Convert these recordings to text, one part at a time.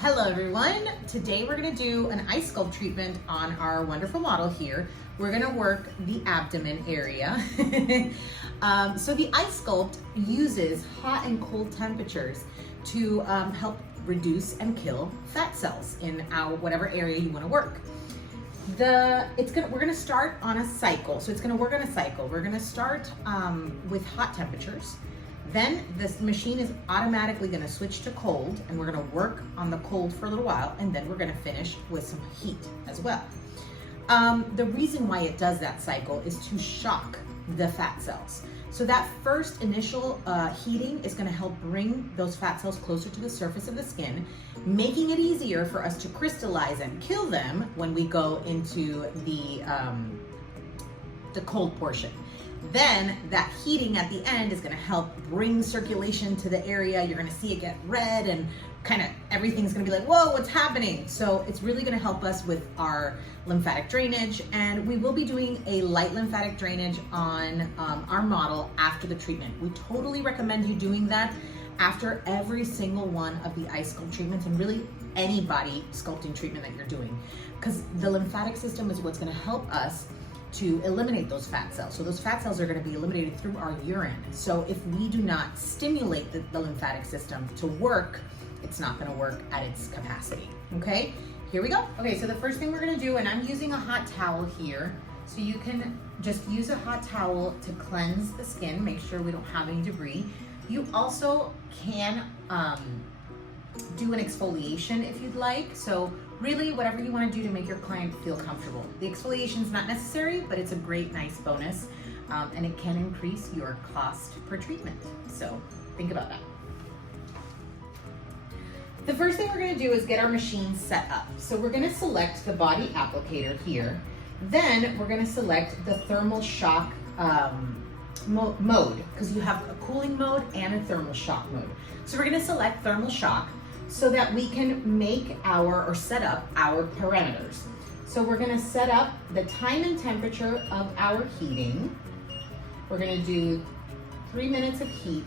Hello everyone. Today we're going to do an IceSculpt treatment on our wonderful model here. We're going to work the abdomen area. So the IceSculpt uses hot and cold temperatures to help reduce and kill fat cells in our whatever area you want to work. We're going to start on a cycle. So it's going to work on a cycle. We're going to start with hot temperatures. Then this machine is automatically going to switch to cold, and we're going to work on the cold for a little while, and then we're going to finish with some heat as well. The reason why it does that cycle is to shock the fat cells. So that first initial heating is going to help bring those fat cells closer to the surface of the skin, making it easier for us to crystallize and kill them when we go into the cold portion. Then that heating at the end is going to help bring circulation to the area. You're going to see it get red and kind of everything's going to be like, whoa, what's happening? So it's really going to help us with our lymphatic drainage, and we will be doing a light lymphatic drainage on our model after the treatment. We totally recommend you doing that after every single one of the IceSculpt treatments, and really any body sculpting treatment that you're doing, because the lymphatic system is what's going to help us to eliminate those fat cells. So those fat cells are going to be eliminated through our urine. So if we do not stimulate the lymphatic system to work, it's not going to work at its capacity. Okay, here we go. Okay, so the first thing we're going to do, and I'm using a hot towel here, so you can just use a hot towel to cleanse the skin, make sure we don't have any debris. You also can do an exfoliation if you'd like. So really, whatever you want to do to make your client feel comfortable. The exfoliation is not necessary, but it's a great, nice bonus, and it can increase your cost per treatment. So think about that. The first thing we're going to do is get our machine set up. So we're going to select the body applicator here. Then we're going to select the thermal shock mode, because you have a cooling mode and a thermal shock mode. So we're going to select thermal shock, so that we can set up our parameters. So we're gonna set up the time and temperature of our heating. We're gonna do 3 minutes of heat,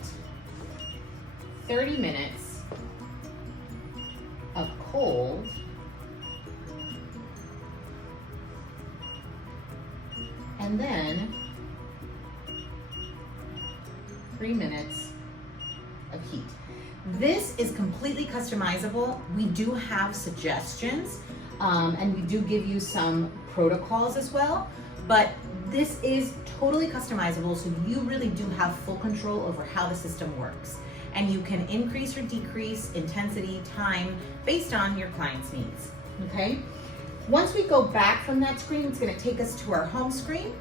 30 minutes of cold, and then 3 minutes of heat. This is completely customizable. We do have suggestions, and we do give you some protocols as well, but this is totally customizable, so you really do have full control over how the system works. And you can increase or decrease intensity, time, based on your client's needs, okay? Once we go back from that screen, it's gonna take us to our home screen,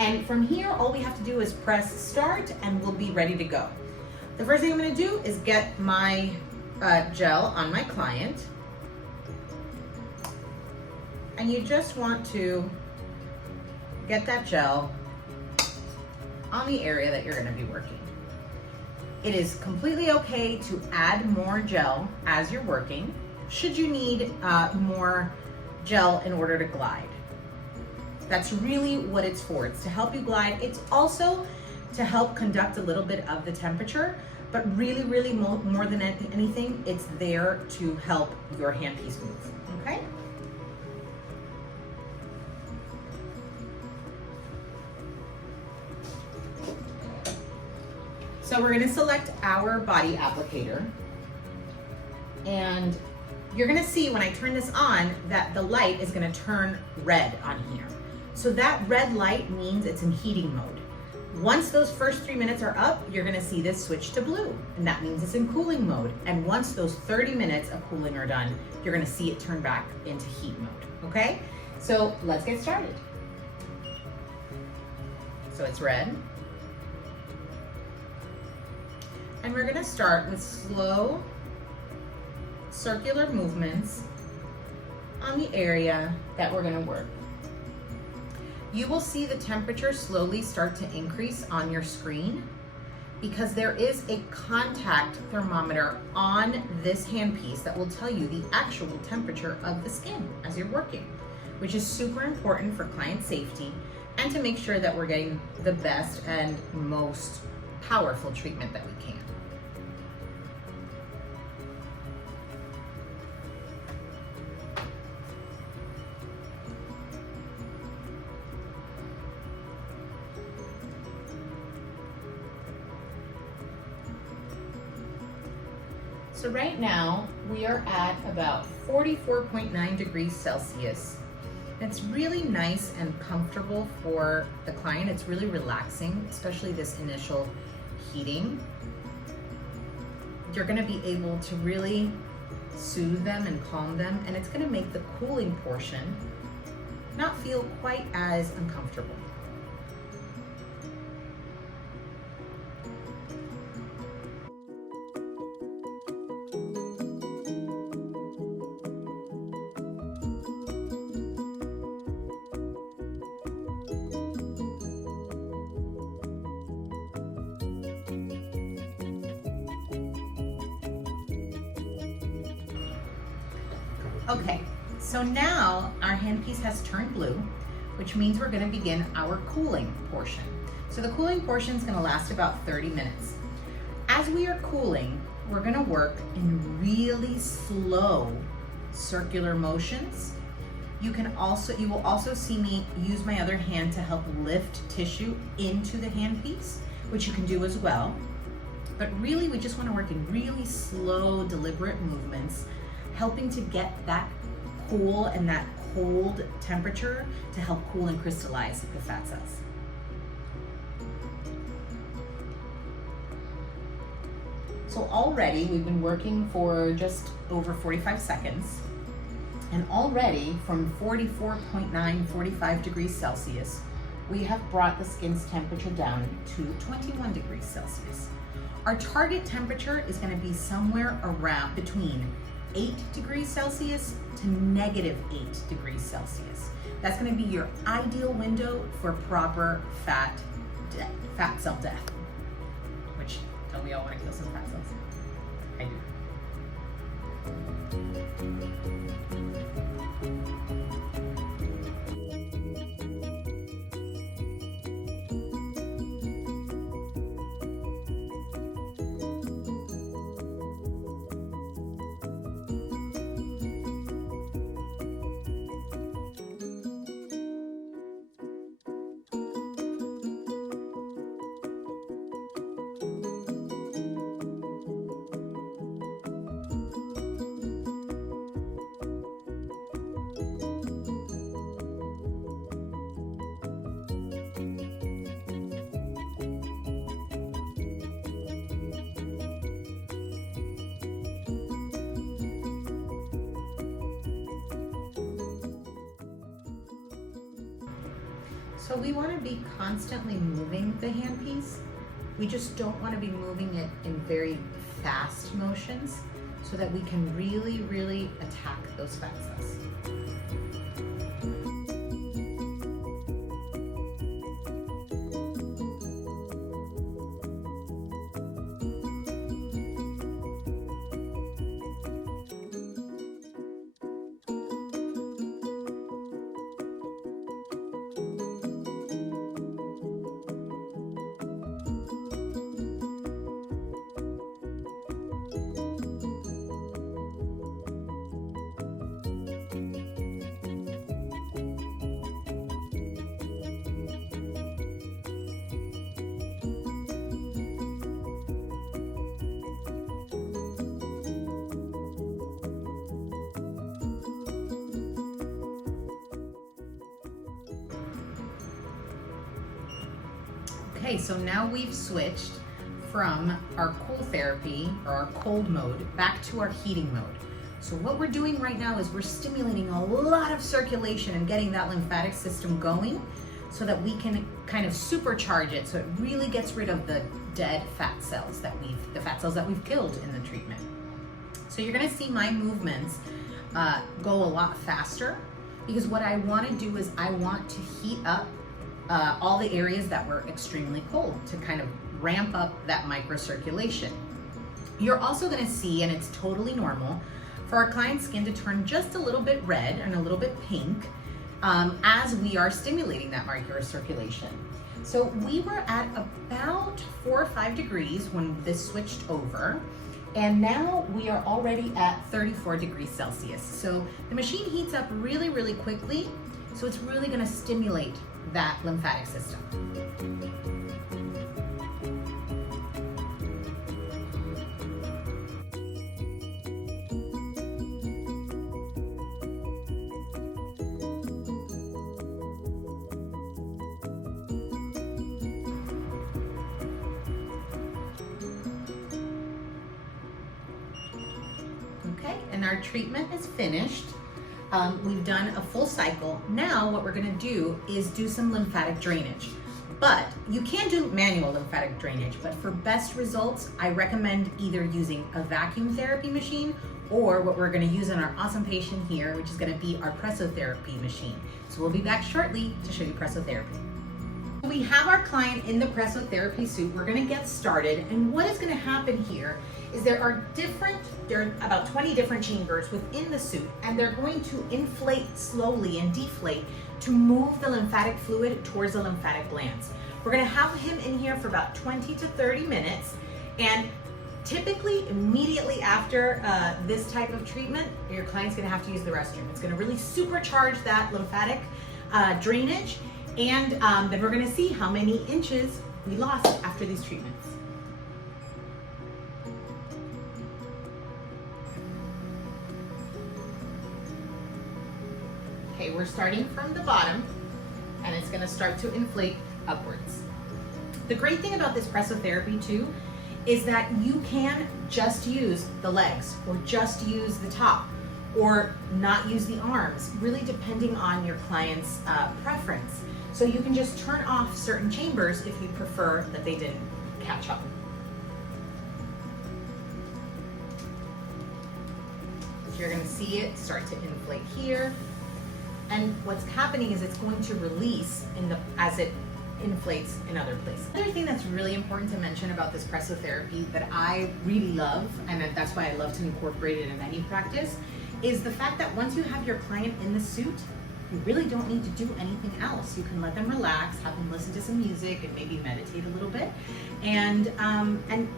and from here, all we have to do is press start, and we'll be ready to go. The first thing I'm going to do is get my gel on my client. And you just want to get that gel on the area that you're going to be working. It is completely okay to add more gel as you're working, should you need more gel in order to glide. That's really what it's for. It's to help you glide. It's also to help conduct a little bit of the temperature, but really, really more than anything, it's there to help your handpiece move, okay? So we're gonna select our body applicator, and you're gonna see when I turn this on that the light is gonna turn red on here. So that red light means it's in heating mode. Once those first 3 minutes are up, you're gonna see this switch to blue, and that means it's in cooling mode. And once those 30 minutes of cooling are done, you're gonna see it turn back into heat mode, okay? So let's get started. So it's red. And we're gonna start with slow circular movements on the area that we're gonna work. You will see the temperature slowly start to increase on your screen because there is a contact thermometer on this handpiece that will tell you the actual temperature of the skin as you're working, which is super important for client safety and to make sure that we're getting the best and most powerful treatment that we can. So right now we are at about 44.9 degrees Celsius. It's really nice and comfortable for the client. It's really relaxing, especially this initial heating. You're gonna be able to really soothe them and calm them, and it's gonna make the cooling portion not feel quite as uncomfortable. Okay, so now our handpiece has turned blue, which means we're gonna begin our cooling portion. So the cooling portion is gonna last about 30 minutes. As we are cooling, we're gonna work in really slow circular motions. You will also see me use my other hand to help lift tissue into the handpiece, which you can do as well. But really, we just wanna work in really slow, deliberate movements, helping to get that cool and that cold temperature to help cool and crystallize the fat cells. So already we've been working for just over 45 seconds, and already from 44.9, 45 degrees Celsius, we have brought the skin's temperature down to 21 degrees Celsius. Our target temperature is gonna be somewhere around between 8 degrees Celsius to -8 degrees Celsius. That's gonna be your ideal window for proper fat cell death. Which, don't we all wanna kill some fat cells? I do. So we want to be constantly moving the handpiece. We just don't want to be moving it in very fast motions so that we can really, really attack those fat cells. Okay, so now we've switched from our cool therapy or our cold mode back to our heating mode. So what we're doing right now is we're stimulating a lot of circulation and getting that lymphatic system going so that we can kind of supercharge it so it really gets rid of the dead fat cells the fat cells that we've killed in the treatment. So you're gonna see my movements go a lot faster because what I wanna do is I want to heat up all the areas that were extremely cold to kind of ramp up that microcirculation. You're also gonna see, and it's totally normal, for our client's skin to turn just a little bit red and a little bit pink as we are stimulating that microcirculation. So we were at about 4 or 5 degrees when this switched over, and now we are already at 34 degrees Celsius. So the machine heats up really, really quickly, so it's really gonna stimulate that lymphatic system. Okay, and our treatment is finished. We've done a full cycle. Now what we're gonna do is do some lymphatic drainage. But you can do manual lymphatic drainage, but for best results, I recommend either using a vacuum therapy machine or what we're gonna use on our awesome patient here, which is gonna be our Preso Therapy machine. So we'll be back shortly to show you Preso Therapy. We have our client in the Preso Therapy suit. We're gonna get started, and what is gonna happen here is there are about 20 different chambers within the suit, and they're going to inflate slowly and deflate to move the lymphatic fluid towards the lymphatic glands. We're gonna have him in here for about 20 to 30 minutes, and typically immediately after this type of treatment, your client's gonna have to use the restroom. It's gonna really supercharge that lymphatic drainage, and then we're gonna see how many inches we lost after these treatments. Okay, we're starting from the bottom, and it's gonna start to inflate upwards. The great thing about this Preso Therapy too is that you can just use the legs or just use the top or not use the arms, really depending on your client's preference. So you can just turn off certain chambers if you prefer that they didn't catch up. So you're gonna see it start to inflate here. And what's happening is it's going to release as it inflates in other places. Another thing that's really important to mention about this Preso Therapy that I really love, and that's why I love to incorporate it in any practice, is the fact that once you have your client in the suit, you really don't need to do anything else. You can let them relax, have them listen to some music, and maybe meditate a little bit, and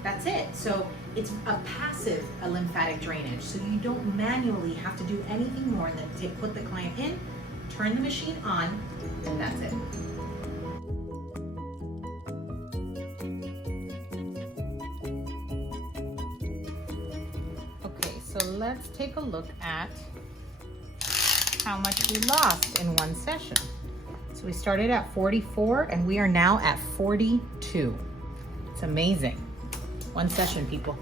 that's it. So it's a passive lymphatic drainage, so you don't manually have to do anything more than put the client in, turn the machine on, and that's it. Okay, so let's take a look at how much we lost in one session. So we started at 44 and we are now at 42. It's amazing. One session, people.